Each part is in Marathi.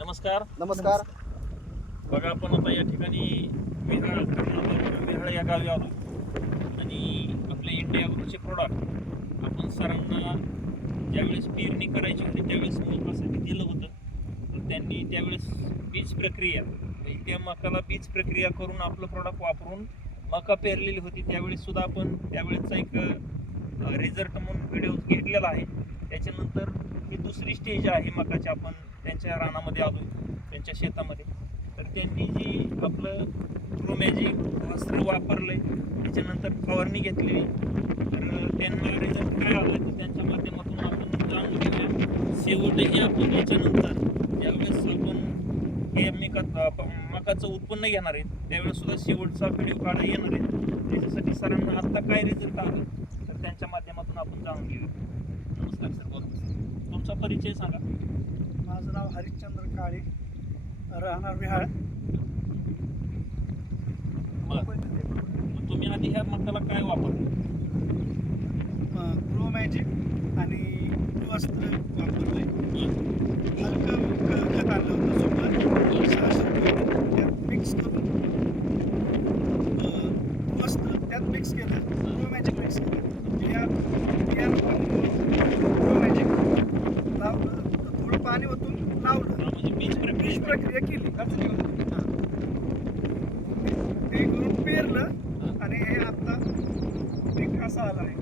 नमस्कार. नमस्कार. बघा, आपण आता या ठिकाणी विरळ या गावी आलो आणि आपले इंडिया ॲग्रोचे प्रोडक्ट आपण सरांना ज्यावेळेस पेरणी करायची होती त्यावेळेस मकासाठी दिलं होतं. तर त्यांनी त्यावेळेस बीज प्रक्रिया म्हणजे त्या मकाला बीज प्रक्रिया करून आपलं प्रोडक्ट वापरून मका पेरलेली होती. त्यावेळेस सुद्धा आपण त्यावेळेसचा एक रिझल्ट म्हणून व्हिडिओ घेतलेला आहे. त्याच्यानंतर ही दुसरी स्टेज आहे मकाची. आपण त्यांच्या रानामध्ये आलो, त्यांच्या शेतामध्ये. तर त्यांनी जी आपलं ट्रूमॅजिक वस्त्र वापरलंय, त्याच्यानंतर फवारणी घेतलेली, तर त्यांना रिझल्ट काय आला तर त्यांच्या माध्यमातून आपण जाणून घेऊया. शेवटही आपण याच्यानंतर ज्यावेळेस आपण हे मकाचं उत्पन्न घेणार आहे त्यावेळेस सुद्धा शेवटचा व्हिडिओ काढा येणार आहे. त्याच्यासाठी सरांना आत्ता काय रिझल्ट आला तर त्यांच्या माध्यमातून आपण जाणून घेऊया. नमस्कार सर, बोला. तुमचा परिचय सांगा. माझं नाव हरिश्चंद्र काळे, राहणार विहाळ. मग तुम्ही आधी ह्या मकाला काय वापरलं? ग्रो मॅजिक आणि वस्त्र वापरले. हलकं खत आणलं होतं सोबत 600 रुपये, त्यात मिक्स करून वस्त्र त्यात मिक्स केलं, ग्रो मॅजिक मिक्स केलं. ग्रो मॅजिक लावलं, थोडं पाणी ओतून लावलं, म्हणजे बीज प्रक्रिया केली. ते करून पेरलं आणि हे आता पीक असं आलं आहे.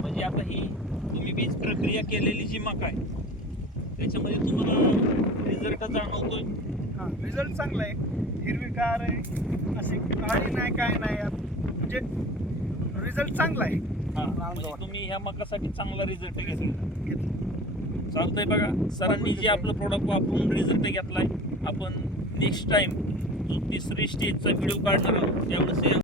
म्हणजे आता ही तुम्ही बीज प्रक्रिया केलेली जी मका आहे त्याच्यामध्ये तुम्हाला रिझल्ट जाणवतोय? हां, रिझल्ट चांगला आहे, हिरवीगार आहे, अशी काळी नाही, काय नाही यात, म्हणजे रिझल्ट चांगला आहे. म्हणजे तुम्ही ह्या मकासाठी चांगला रिझल्ट घेतला. चालतंय. बघा, सरांनी जे आपलं प्रोडक्ट वापरून रिझल्ट घेतलाय, आपण नेक्स्ट टाइम जो तिसरी स्टेजचा व्हिडिओ काढणार आहोत त्यावेळेस